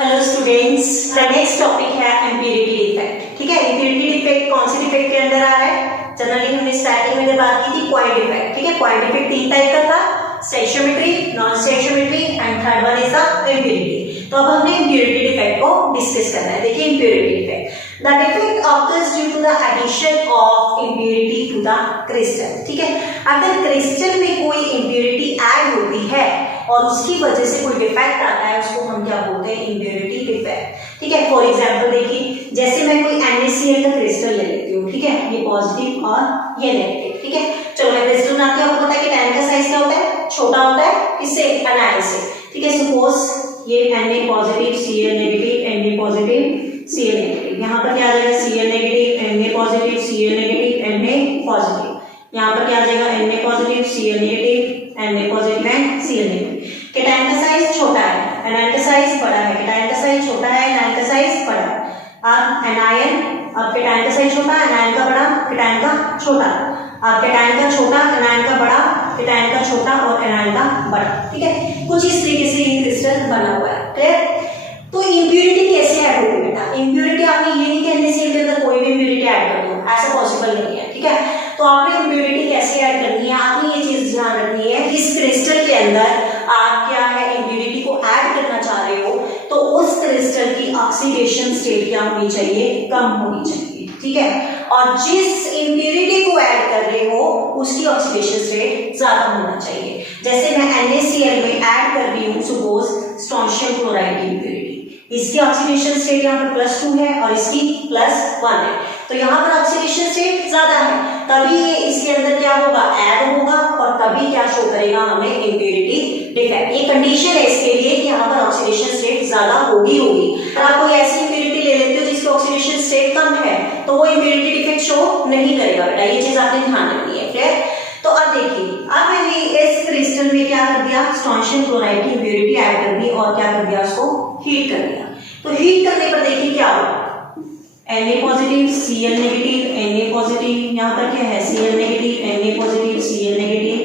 Hello students, next topic है impurity defect. ठीक है, इम्प्योरिटी डिफेक्ट कौन सी डिफेक्ट के अंदर आ रहा है? जनरली हमने स्टार्टिंग में बात की थी पॉइंट डिफेक्ट। ठीक है, पॉइंट डिफेक्ट तीन टाइप का था, stoichiometry, non stoichiometry and third one is the impurity. तो अब हमने इम्प्योरिटी डिफेक्ट को डिस्कस करना है। देखिए impurity defect, the defect occurs due to the addition of impurity to the crystal. ठीक है, अगर क्रिस्टल में कोई इम्प्योरिटी ऐड होती है और उसकी वजह से कोई डिफेक्ट आता है, उसको हम क्या बोलते हैं? Impurity defect. ठीक है, फॉर एग्जांपल देखिए, जैसे मैं कोई NaCl का क्रिस्टल ले लेती हूँ। ठीक है, ये पॉजिटिव और ये नेगेटिव। ठीक है, चलो मैं क्रिस्टल बनाती हूँ। आपको पता है कि टैन का साइज क्या होता है? छोटा होता है। किससे? एनायन से। ठीक है, सपोज ये Na positive, Cl negative, Na positive, Cl negative. यहाँ पर क्या आ जाएगा? Cl negative, Na positive, Cl negative, Na positive. यहाँ पर क्या आ जाएगा? Na positive, Cl negative, Na positive and Cl negative. Cation का साइज छोटा है, एनायन का साइज बड़ा है। केटायन का साइज छोटा है, एनायन का साइज बड़ा है। अब एनायन, अब केटायन का साइज छोटा, एनायन का बड़ा, केटायन का छोटा। अब केटायन का छोटा, एनायन का बड़ा, केटायन का छोटा और एनायन का बड़ा। ठीक है, कुछ इस तरीके से ये क्रिस्टल बना हुआ है। क्लियर? तो इंप्योरिटी कैसे ऐड होगी बेटा? इंप्योरिटी आपने ये नहीं कहने से के अंदर कोई भी इंप्योरिटी ऐड कर दो, ऐसा पॉसिबल नहीं है। ठीक है, तो आपने इंप्योरिटी कैसे ऐड करनी है, आपने ये चीज ध्यान रखनी है। इस क्रिस्टल के अंदर आप क्या है इंप्योरिटी को ऐड करना चाह रहे हो, तो उस क्रिस्टल की ऑक्सीडेशन स्टेट क्या होनी चाहिए? कम होनी चाहिए। ठीक है, और जिस इंप्योरिटी को ऐड कर रहे हो उसकी ऑक्सीडेशन स्टेट ज्यादा होना चाहिए। जैसे मैं NaCl में ऐड कर रही हूँ सपोज स्ट्रोंशियम क्लोराइड की इंप्योरिटी, इसकी ऑक्सीडेशन स्टेट यहाँ पर +2 है और इसकी +1 है, तो यहाँ पर ऑक्सीडेशन स्टेट ज्यादा है, तभी ये इसके अंदर क्या होगा? ऐड होगा और तभी क्या शो करेगा हमें? Impurity defect. ये कंडीशन है इसके लिए कि यहाँ पर ऑक्सीडेशन स्टेट ज्यादा होगी। अगर आप कोई ऐसी इम्प्योरिटी ले लेते हो जिसकी ऑक्सीडेशन स्टेट कम है, तो वो इम्प्योरिटी डिफेक्ट शो नहीं करेगा बेटा, ये चीज आपने ध्यान रखनी है। क्लियर? तो अब देखिए, अब मैंने इस क्रिस्टल में क्या कर दिया? स्ट्रोंशियम क्लोराइड की इम्प्योरिटी ऐड कर दी और क्या कर दिया? उसको हीट कर दिया। तो हीट करने पर देखिए क्या होगा? Na positive, Cl negative, Na positive, यहाँ पर क्या है? Cl negative, Na positive, Cl negative,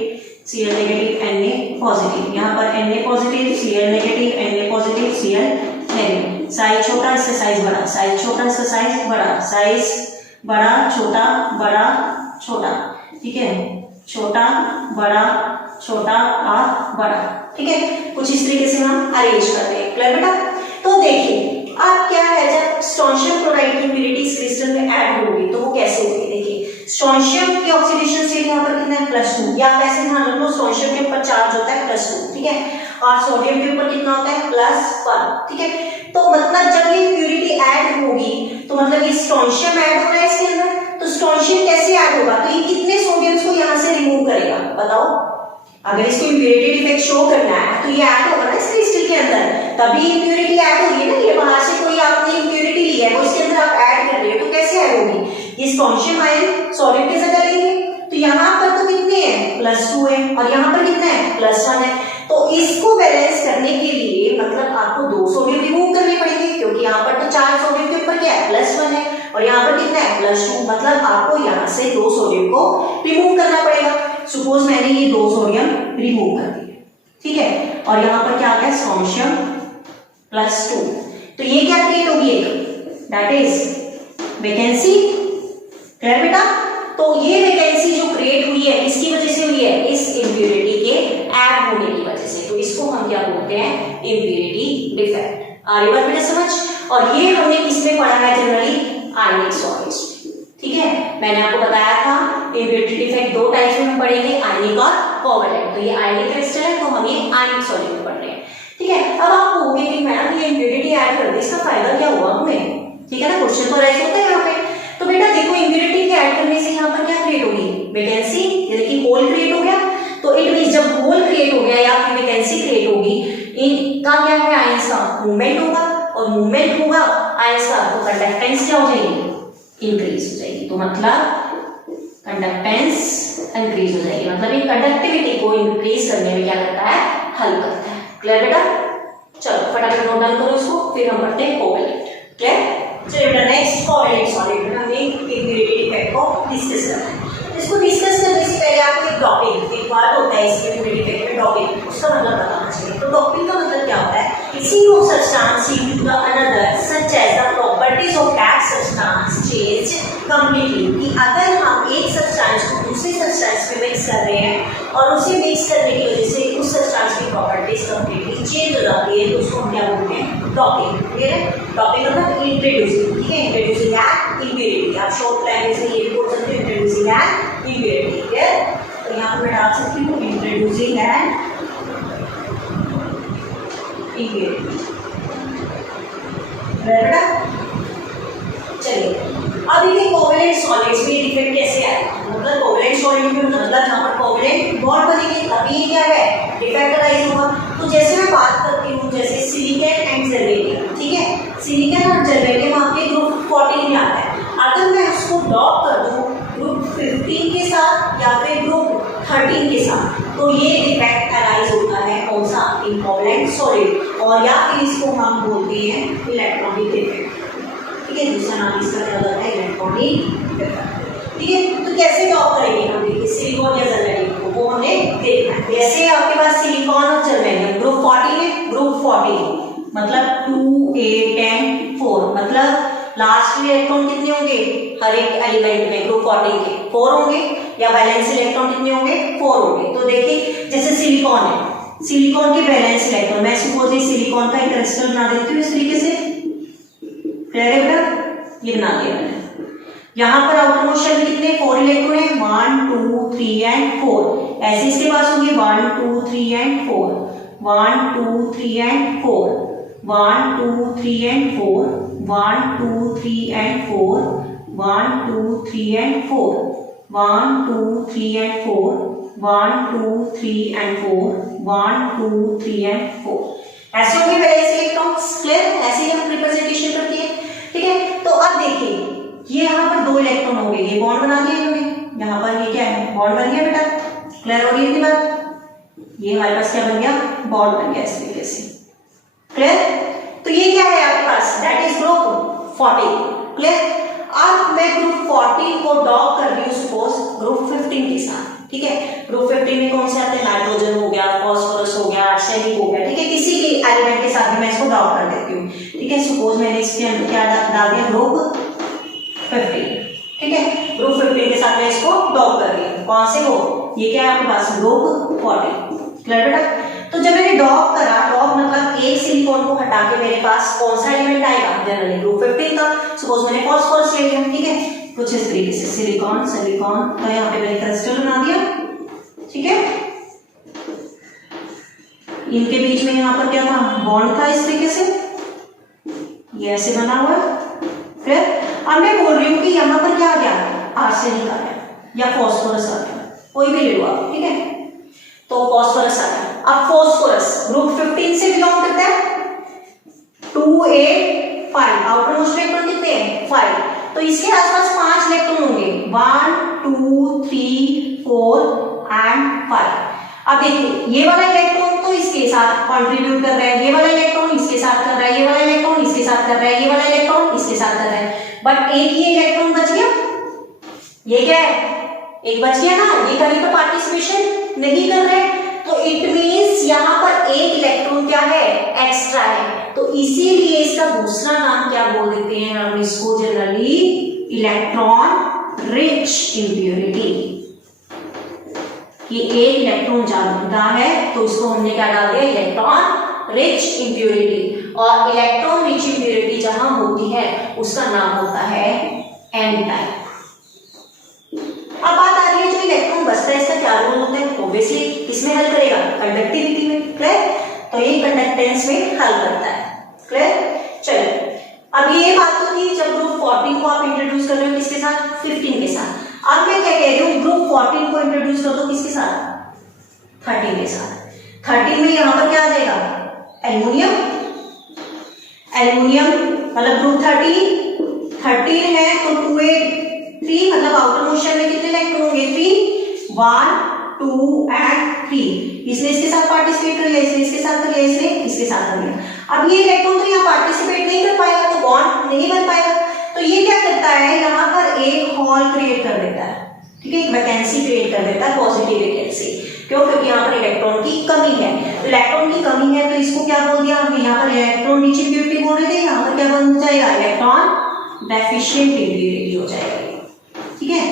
Cl negative, Na positive. यहाँ पर Na positive, Cl negative, Na positive, Cl negative. Size छोटा, इसका साइज बड़ा, साइज छोटा, इसका साइज बड़ा, साइज बड़ा, छोटा, बड़ा, छोटा। ठीक है, छोटा, बड़ा, छोटा और बड़ा। ठीक है, कुछ इस तरीके से हम अरेंज कर रहे हैं। क्लियर बेटा? तो देखिए अब क्या है, जब स्ट्रोंशियम क्लोराइड की इम्प्योरिटी इस क्रिस्टल में ऐड होगी तो वो कैसे होगी? देखिए स्ट्रोंशियम की ऑक्सीडेशन स्टेट यहाँ पर कितना है? +2। या आप ऐसे ध्यान रखो, स्ट्रोंशियम के ऊपर चार्ज होता है +2। ठीक है, और सोडियम के ऊपर कितना होता है? +1। ठीक है, तो मतलब जब ये इम्प्योरिटी ऐड होगी तो मतलब ये स्ट्रोंशियम ऐड हो रहा है इसके अंदर, तो स्ट्रोंशियम कैसे ऐड होगा? तो ये कितने सोडियम्स को यहाँ से रिमूव करेगा? बताओ, अगर इसको इम्प्योरिटी डिफेक्ट शो करना है तो ये ऐड होगा ना इस क्रिस्टल के अंदर, तभी इम्प्योरिटी ऐड होगी ना। ये बाहर से कोई आपने इम्प्योरिटी ली है, वो इसके अंदर आप ऐड कर रहे हो, तो कैसे ऐड होगी? ये स्ट्रोंशियम आयन सोडियम की जगह लेंगे, तो यहाँ पर तो कितने हैं? +2 है और यहाँ पर कितना है? +1 है। तो इसको बैलेंस करने के लिए मतलब आपको 2 सोडियम रिमूव करने पड़ेंगे, क्योंकि यहाँ पर तो 4 सोडियम के ऊपर क्या है? +1 है और यहाँ पर कितना है? +2। मतलब आपको यहाँ से 2 सोडियम को रिमूव करना पड़ेगा। सपोज मैंने ये 2 सोडियम रिमूव कर दिए। ठीक है, और यहाँ पर क्या आ गया? स्ट्रोंशियम +2। तो ये क्या क्रिएट होगी? एक दैट इज वैकेंसी। क्लियर बेटा? तो ये वैकेंसी जो क्रिएट हुई है किसकी वजह से हुई है? इस इम्प्योरिटी के ऐड होने की वजह से। तो इसको हम क्या बोलते हैं? Impurity defect. आ रही बात बेटा समझ? और ये हमने किसमें पढ़ा है? जनरली आयनिक सॉलिड्स। ठीक है, मैंने आपको बताया था इम्प्योरिटी डिफेक्ट 2 टाइप्स में पढ़ेंगे, आयनिक और कोवैलेंट। तो ये आयनिक क्रिस्टल है, तो हम ये आयनिक सॉलिड में पढ़ रहे हैं। ठीक है, अब आप कहोगे कि मैडम ये इम्प्योरिटी ऐड कर दी, इसका फायदा क्या हुआ हमें? ठीक है ना, क्वेश्चन तो राइज होता है यहाँ पे। तो बेटा देखो, इम्प्योरिटी के ऐड करने से यहाँ पर क्या क्रिएट होगी? वैकेंसी, यानी कि होल क्रिएट हो गया। तो इट मींस जब होल क्रिएट हो गया या फिर वैकेंसी क्रिएट होगी, इनका क्या है? आयंस का मूवमेंट होगा, और मूवमेंट होगा आयंस का, तो कंडक्टेंस क्या हो जाएगी? इंक्रीज हो जाएगी। तो मतलब कंडक्टेंस इंक्रीज हो जाएगी, मतलब ये कंडक्टिविटी को इंक्रीज करने में क्या करता है? हेल्प करता है। क्लियर बेटा? चलो फटाफट नोट डाउन करो इसको, फिर हम पढ़ते हैं कोवैलेंट। क्लियर? चलिए बेटा नेक्स्ट कोवैलेंट सॉलिड में हमने इम्प्योरिटी डिफेक्ट को डिस्कस करना है। इसको डिस्कस करने से पहले आपको एक डॉपिंग, एक बात होता है इसके इम्प्योरिटी डिफेक्ट में डॉपिंग, उसका मतलब बताना चाहिए। तो डॉपिंग का मतलब क्या होता है? mixing of substance into the another such as the properties of that substance change completely, कि अगर हम एक सब्सटेंस को दूसरे सब्सटेंस में मिक्स कर रहे हैं और उसे मिक्स करने की वजह से उस सब्सटेंस की प्रॉपर्टीज कंप्लीटली चेंज हो जाती है, तो उसको हम क्या बोलते हैं, डॉपिंग। क्लियर है? डॉपिंग मतलब इंट्रोड्यूसिंग, ठीक है, इंट्रोड्यूसिंग एन इम्प्योरिटी। आप शॉर्ट लैंग्वेज में ये बोल सकते हो, इंट्रोड्यूसिंग एन इम्प्योरिटी। क्लियर? तो यहाँ पर मैं डाल सकती हूँ इंट्रोड्यूसिंग एन इम्प्योरिटी। बेटा चलिए अब देखिए कोवेलेंट सॉलिड्स में डिफेक्ट कैसे आएगा, मतलब कोवेलेंट सॉलिड में मतलब यहाँ पर कोवेलेंट बॉन्ड बनेगी तभी ये क्या है, डिफेक्ट अराइज होगा। तो जैसे मैं बात करती हूँ जैसे सिलिकॉन एंड जर्मेनियम, ठीक है, सिलिकॉन और जर्मेनियम आपके ग्रुप 14 में आता है। अगर मैं उसको डॉक कर दूँ ग्रुप 15 के साथ या फिर ग्रुप 13 के साथ, तो ये डिफेक्ट अराइज होता है कौन सा, इन कोवेलेंट सॉलिड, और या फिर इसको हम बोलते हैं इलेक्ट्रॉनिक डिफेक्ट। ठीक है, दूसरा नाम इसका क्या होता है, इलेक्ट्रॉनिक डिफेक्ट। ठीक है, तो कैसे डॉक करेंगे हम, देखिए सिलिकॉन या जर्मेनियम को वो हमने देखना है। जैसे आपके पास सिलिकॉन और जर्मेनियम ग्रुप 14 है, ग्रुप 14 मतलब 2 8 10 4, मतलब लास्ट में इलेक्ट्रॉन कितने होंगे हर एक एलिमेंट में, ग्रुप 14 के 4 होंगे, या वैलेंस इलेक्ट्रॉन कितने होंगे 4 होंगे। तो देखिए जैसे सिलिकॉन है, सिलिकॉन के वैलेंस इलेक्ट्रॉन, मैं सपोज ये सिलिकॉन का एक क्रिस्टल बना देती हूँ इस तरीके से, क्लियर है बेटा, ये बना दिया मैंने। यहाँ पर आउटर मोस्ट शेल में कितने 4 इलेक्ट्रॉन है, 1 2 3 एंड 4। ऐसे इसके पास होंगे 1 2 3 and 4, 1 2 3 and 4, 1 2 3 and 4, 1 2 3 and 4, 1 2 3 and 4, 1 2 3 and 4, 1 2 3 and 4, 1 2 3 and 4। ऐसे होंगे वैलेंस इलेक्ट्रॉन्स। क्लियर? ऐसे ही हम रिप्रेजेंटेशन करते हैं। ठीक है, तो अब देखिए ये यहाँ पर 2 इलेक्ट्रॉन होंगे, ये बॉन्ड बना दिया इन्होंने, यहाँ पर ये क्या है, बॉन्ड बन गया बेटा। क्लियर हो रही है बात? ये हमारे पास क्या बन गया, बॉन्ड बन गया इस तरीके से। क्लियर? तो ये क्या है आपके पास, दैट इज ग्रुप 14। क्लियर? अब मैं ग्रुप 14 को डॉक कर रही हूँ सपोज ग्रुप 15 के साथ। ठीक है, ग्रुप 15 में कौन से आते हैं, नाइट्रोजन हो गया, फास्फोरस हो गया, आर्सेनिक हो गया। ठीक है, किसी भी एलिमेंट के साथ मैं इसको डॉक कर देती हूँ। ठीक है, सपोज मैंने इसके अंदर क्या डाल दिया, ग्रुप 15। ठीक है, ग्रुप 15 के साथ मैं इसको डॉक कर रही हूँ, कौन से वो, ये क्या है आपके पास, ग्रुप 14। क्लियर बेटा? तो जब मैंने डॉक करा, डॉक मतलब एक सिलिकॉन को हटा के मेरे पास कौन सा एलिमेंट आएगा, जनरली ग्रुप 15 का। सपोज मैंने फास्फोरस ले लिया। ठीक है, कुछ इस तरीके से सिलिकॉन सिलिकॉन, तो यहाँ पे मैंने क्रिस्टल बना दिया। ठीक है, इनके बीच में यहाँ पर क्या था, बॉन्ड था इस तरीके से, ये ऐसे बना हुआ है। फिर अब मैं बोल रही हूँ कि यहाँ पर क्या आ गया, आर्सेनिक आ गया या फास्फोरस आ गया, कोई भी ले लो आप। ठीक है, तो फास्फोरस आ गया। अब फास्फोरस ग्रुप 15 से बिलोंग करता है, 2 8 5, आउटर मोस्ट इलेक्ट्रॉन कितने हैं 5, तो इसके आसपास 5 इलेक्ट्रॉन होंगे, 1 2 3 4 एंड 5। अब देखिए ये वाला इलेक्ट्रॉन तो इसके साथ कंट्रीब्यूट कर रहा है, ये वाला इलेक्ट्रॉन इसके साथ कर रहा है, ये वाला इलेक्ट्रॉन इसके साथ कर रहा है, ये वाला इलेक्ट्रॉन इसके साथ कर रहा है, बट एक ये इलेक्ट्रॉन बच गया। ये क्या है, एक बच गया ना, ये कहीं पर पार्टिसिपेशन नहीं कर रहे, तो इट मींस यहाँ पर एक इलेक्ट्रॉन क्या है, एक्स्ट्रा है। तो इसीलिए इसका दूसरा नाम क्या बोल देते हैं हम इसको, जनरली इलेक्ट्रॉन रिच इम्प्योरिटी। ये एक इलेक्ट्रॉन ज्यादा है तो इसको हमने क्या डाल दिया, इलेक्ट्रॉन रिच इम्प्योरिटी। और इलेक्ट्रॉन रिच इम्प्योरिटी जहां होती है उसका नाम होता है एन टाइप। अब बात आ रही है जो इलेक्ट्रॉन बचता है इसका क्या रोल होता है, ऑब्वियसली किसमें हेल्प करेगा, कंडक्टिविटी में। क्लियर? तो ये कंडक्टेंस में हेल्प करता है। क्लियर? चलिए, अब ये बात तो थी जब ग्रुप 14 को आप इंट्रोड्यूस कर रहे हो किसके साथ, 15 के साथ। अब मैं क्या कह रही हूँ, ग्रुप 14 को इंट्रोड्यूस कर दो किसके साथ, 13 के साथ। 13 में यहाँ पर क्या आ जाएगा, एल्युमिनियम। एल्युमिनियम मतलब ग्रुप 13 है तो 2 8 3, मतलब आउटर मोस्ट शेल में कितने इलेक्ट्रॉन होंगे, 3 1 2 एंड 3। इसने इसके साथ पार्टिसिपेट कर लिया, इसने इसके साथ कर लिया, इसने इसके साथ कर लिया। अब ये इलेक्ट्रॉन तो यहाँ पार्टिसिपेट नहीं कर पाएगा, तो बॉन्ड नहीं बन पाएगा। तो ये क्या करता है, यहाँ पर एक हॉल क्रिएट कर देता है। ठीक है, एक वैकेंसी क्रिएट कर देता है, पॉजिटिव वैकेंसी। क्यों? क्योंकि यहाँ पर इलेक्ट्रॉन की कमी है। तो इलेक्ट्रॉन की कमी है तो इसको क्या बोल दिया हमने, यहाँ पर इलेक्ट्रॉन रिच इम्प्योरिटी बोल रहे थे, यहाँ पर क्या बन जाएगा, इलेक्ट्रॉन डेफिशिएंट इम्प्योरिटी हो जाएगा। ठीक है,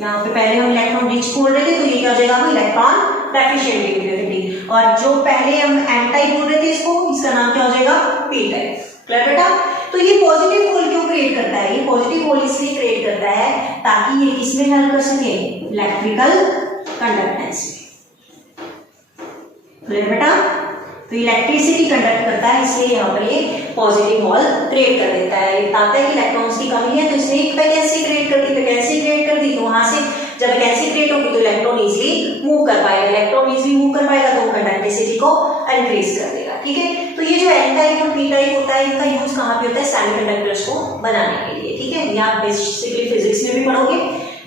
यहाँ पे पहले हम इलेक्ट्रॉन रिच बोल रहे थे तो ये क्या हो जाएगा, इलेक्ट्रॉन डेफिशिएंट इम्प्योरिटी। और जो पहले हम एन टाइप बोल रहे थे इसको, इसका नाम क्या हो जाएगा, पी टाइप। क्लियर बेटा? तो ये पॉजिटिव होल क्यों क्रिएट करता है? ये पॉजिटिव होल इसलिए क्रिएट करता है ताकि ये किसमें हेल्प कर सके, इलेक्ट्रिकल कंडक्टेंस में। क्लियर बेटा? तो इलेक्ट्रिसिटी कंडक्ट करता है, इसलिए यहाँ पर ये पॉजिटिव होल क्रिएट कर देता है। बताता है कि इलेक्ट्रॉन्स की कमी है तो इसने एक वैकेंसी क्रिएट कर दी, वैकेंसी क्रिएट कर दी तो वहां से जब वैकेंसी क्रिएट होगी तो इलेक्ट्रॉन इजीली मूव कर पाएगा, इलेक्ट्रॉन इजीली मूव कर पाएगा तो कंडक्टिविटी को इंक्रीज कर देगा। ठीक है, तो ये जो एन टाइप और पी टाइप होता है इनका यूज कहाँ पे होता है, सेमीकंडक्टर्स को बनाने के लिए। ठीक है, ये आप बेसिकली फिजिक्स में भी पढ़ोगे।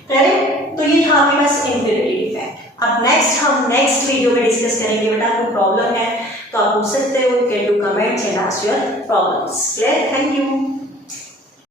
करेक्ट? तो ये था आपके पास इम्प्योरिटी डिफेक्ट। अब हम नेक्स्ट वीडियो में डिस्कस करेंगे बेटा, कोई प्रॉब्लम है तो आप पूछ सकते हो, can do comments and ask your problems. Clear? Thank you.